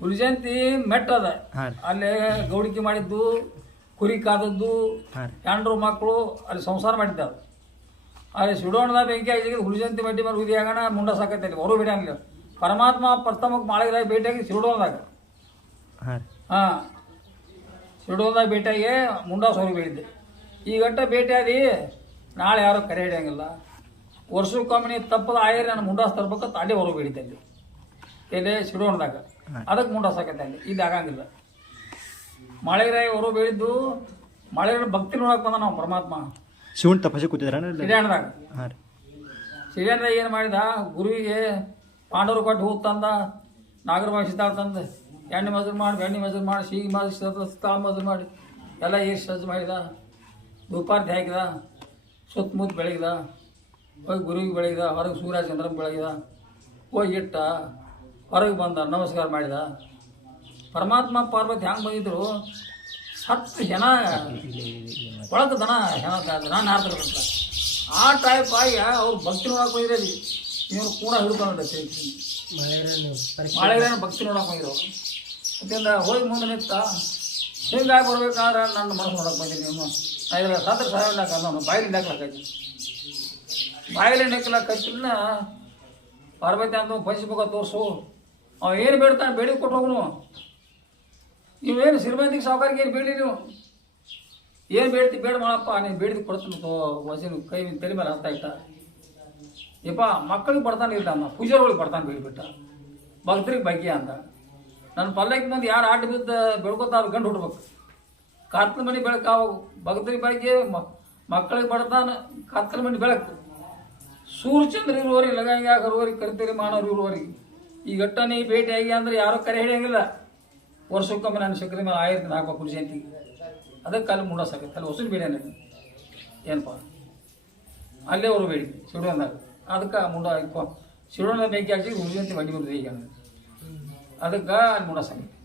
ಹುಲಿಜಯಂತಿ ಮೆಟ್ಟದ ಅಲ್ಲೇ ಗೌಡಿಕೆ ಮಾಡಿದ್ದು, ಕುರಿ ಕಾದದ್ದು, ಹೆಂಡ್ರು ಮಕ್ಕಳು ಅಲ್ಲಿ ಸಂಸಾರ ಮಾಡಿದ್ದಾವೆ. ಅಲ್ಲಿ ಸಿಡೋಣದ ಬೆಂಕಿ ಆಗಿ ಹುಲಿಜಯಂತಿ ಮಟ್ಟಿ ಮೇಲೆ ಉದಿ ಆಗೋಣ ಮುಂಡ ಸಾಕೈತೆ ಹೊರ ಬಿಡಂಗಿಲ್ಲ. ಪರಮಾತ್ಮ ಪ್ರಥಮಕ್ಕೆ ಮಾಳಿಗರಾಗಿ ಭೇಟಿಯಾಗಿ ಸಿಡೋಣದಾಗ ಸಿಡೋಣದಾಗ ಭೇಟಿಯಾಗಿ ಮುಂಡ ಸೊರು ಬೇಡಿದ್ದೆ. ಈ ಗಂಟ ಭೇಟಿಯಾದಿ ನಾಳೆ ಯಾರೋ ಕರೆ ಹಿಡಿಯಂಗಿಲ್ಲ. ವರ್ಷಕ್ಕೊಮ್ಮೆ ತಪ್ಪದ ಆಯರ್ ನಾನು ಮುಂಡಾಸ್ ತರ್ಬೇಕಂತ ಅಡ್ಡಿ ಹೊರಗೆ ಬೇಡಿದ್ದೆ ಅಲ್ಲಿ ಎಲ್ಲಿ ಸಿಡೋಣದಾಗ. ಅದಕ್ಕೆ ಮುಂಡ ಸಾಕೈತೆ ಅಲ್ಲಿ ಇಲ್ಲಿ ಆಗಂಗಿಲ್ಲ. ಮಾಳಿಗರಾಯಿ ಹೊರ ಬೇಡಿದ್ದು ಮಾಳಿಗರ ಭಕ್ತಿ ನೋಡಕ್ಕೆ ಬಂದ ನಾವು ಪರಮಾತ್ಮ ಶಿವನ್ ತಪಸ್ಸೆ ಕೂತಿದ್ರ ಸಿರಿಯಾಣದಾಗ. ಸಿರಿಯಾಣದಾಗ ಏನು ಮಾಡಿದ, ಗುರುವಿಗೆ ಪಾಂಡವರು ಕೊಟ್ಟು ಹೂ ತಂದ, ನಾಗರ ಸಿತಾಳ ತಂದು ಎಣ್ಣೆ ಮಜೂರು ಮಾಡಿ, ಬೆಣ್ಣೆ ಮಜೂರು ಮಾಡಿ, ಸೀಗಿ ಮಾಡಿ, ಸ್ಥಳ ಮಜೂರು ಮಾಡಿ ಎಲ್ಲ ಏರ್ಸಿ ಸಜ್ಜು ಮಾಡಿದ. ಧೂಪಾರ್ತಿ ಹಾಕಿದ, ಸುತ್ತಮುತ್ತ ಬೆಳಗಿದ, ಹೋಗಿ ಗುರುವಿಗೆ ಬೆಳಗಿದ, ಹೊರಗೆ ಸೂರ್ಯ ಚಂದ್ರಗೆ ಬೆಳಗಿದ, ಹೋಗಿ ಇಟ್ಟ, ಹೊರಗೆ ಬಂದ, ನಮಸ್ಕಾರ ಮಾಡಿದ. ಪರಮಾತ್ಮ ಪಾರ್ವತಿ ಹೆಂಗೆ ಬಂದಿದ್ರು, 10 ಜನ ಒಳಗೆ ದನ ನಾರ್ತಿರ್ಬೇಕ ಆ ಟೈಪ್ ಆಗಿ ಅವ್ರು ಭಕ್ತಿ ನೋಡಕ್ಕೆ ಬಂದಿರೋದು. ಇವ್ರು ಕೂಡ ಹಿಡ್ಕೊಂಡು ಮಾಳಿಗರಾಯನ ಭಕ್ತಿ ನೋಡಕ್ಕೆ ಬಂದಿರೋ ಅದರಿಂದ ಹೋಗಿ ಮುಂದೆ ನಿಂತ ಹಿಂಗಾಗಿ ಬರ್ಬೇಕಾದ್ರೆ ನನ್ನ ಮನಸ್ಸು ನೋಡಕ್ಕೆ ಬಂದಿರಿ. ನೀವು ಇದರ ಸತ್ರ ಸಾಯಲಾಕ ನಾನು ಬಾಯಿಲಿ ಹಾಕ್ಲಾಕೈತಿ. ಬಾಯಿಲೆ ನೆಕ್ಲಾಕೈತಿಲ್ಲ ಪಾರ್ವತಿ ಅಂತ ಪಂಚಮುಖ ತೋರಿಸು. ಅವ ಏನು ಬೇಡ್ತಾನೆ ಬೇಡಿ ಕೊಟ್ಟು ಹೋಗುನು. ನೀವೇನು ಶ್ರೀಮಂತಿಗೆ ಸಾವುಕಾರಿಗೆ ಏನು ಬೇಡಿ, ನೀವು ಏನು ಬೇಡ್ತಿ ಬೇಡ ಮಾಡಪ್ಪ, ನೀನು ಬೇಡಿದ ಕೊಡ್ತೀನಿ ವಸಿನ ಕೈ ತಲೆ ಮೇಲೆ ಹತ್ತ ಇಟ್ಟ. ಯಪ್ಪ ಮಕ್ಕಳಿಗೆ ಬರ್ತಾನೆ ಇಲ್ಲ ಅಮ್ಮ, ಪೂಜಾರಿಗಳಿಗೆ ಬರ್ತಾನೆ ಬೇಡಿಬಿಟ್ಟ, ಭಕ್ತರಿಗೆ ಭಾಗ್ಯ ಅಂತ. ನನ್ನ ಪಲ್ಲಕ್ಕೆ ಮುಂದೆ ಯಾರು ಆಟ ಬಿದ್ದು ಬೆಳ್ಕೊತಾರ ಗಂಡು ಹುಡ್ಬೇಕು. ಕತ್ತಲ ಮನೆ ಬೆಳಕು ಅವಾಗ ಭಕ್ತರಿಗೆ ಭಾಗ್ಯ, ಮಕ್ಕಳಿಗೆ ಬರ್ತಾನೆ ಕತ್ತಲ ಮನೆ ಬೆಳಕು. ಸೂರ್ಯಚಂದ್ರ ಇರುವವರಿಗೆ ಲಗಂಗಿ ಹಾಕೋರಿಗೆ ಕರಿತೀರಿ ಮಾಡೋರು ಇರುವವರಿಗೆ ಈ ಘಟ್ಟನೆ ಭೇಟಿಯಾಗಿ ಅಂದ್ರೆ ಯಾರೂ ಕರೆ ಹಿಡಿಯಂಗಿಲ್ಲ. ವರ್ಷಕ್ಕೊಮ್ಮೆ ನಾನು ಸಕ್ಕರೆ ಮೇಲೆ ಆಯ್ತು ಹಾಕ್ಬೇಕು ಹುಲಿಜಯಂತಿಗೆ. ಅದಕ್ಕೆ ಅಲ್ಲಿ ಮುಂಡ ಸಾಕೈತೆ ಅಲ್ಲಿ ಹೊಸಲು ಬೇಡ ಏನಪ್ಪ ಅಲ್ಲೇ ಅವರು ಬೇಡಿ ಸಿಡೋಣದಾಗ. ಅದಕ್ಕೆ ಮುಂಡ ಸಿಡೋಣದ ಬೆಂಕಿ ಹಾಕಿ ಹುಲಿಜಯಂತಿ ಮಂಡಿ ಬಂದಿದೆ ಈಗ. ಅದಕ್ಕೆ ಅಲ್ಲಿ ಮುಂಡ ಸಾಕೈತೆ.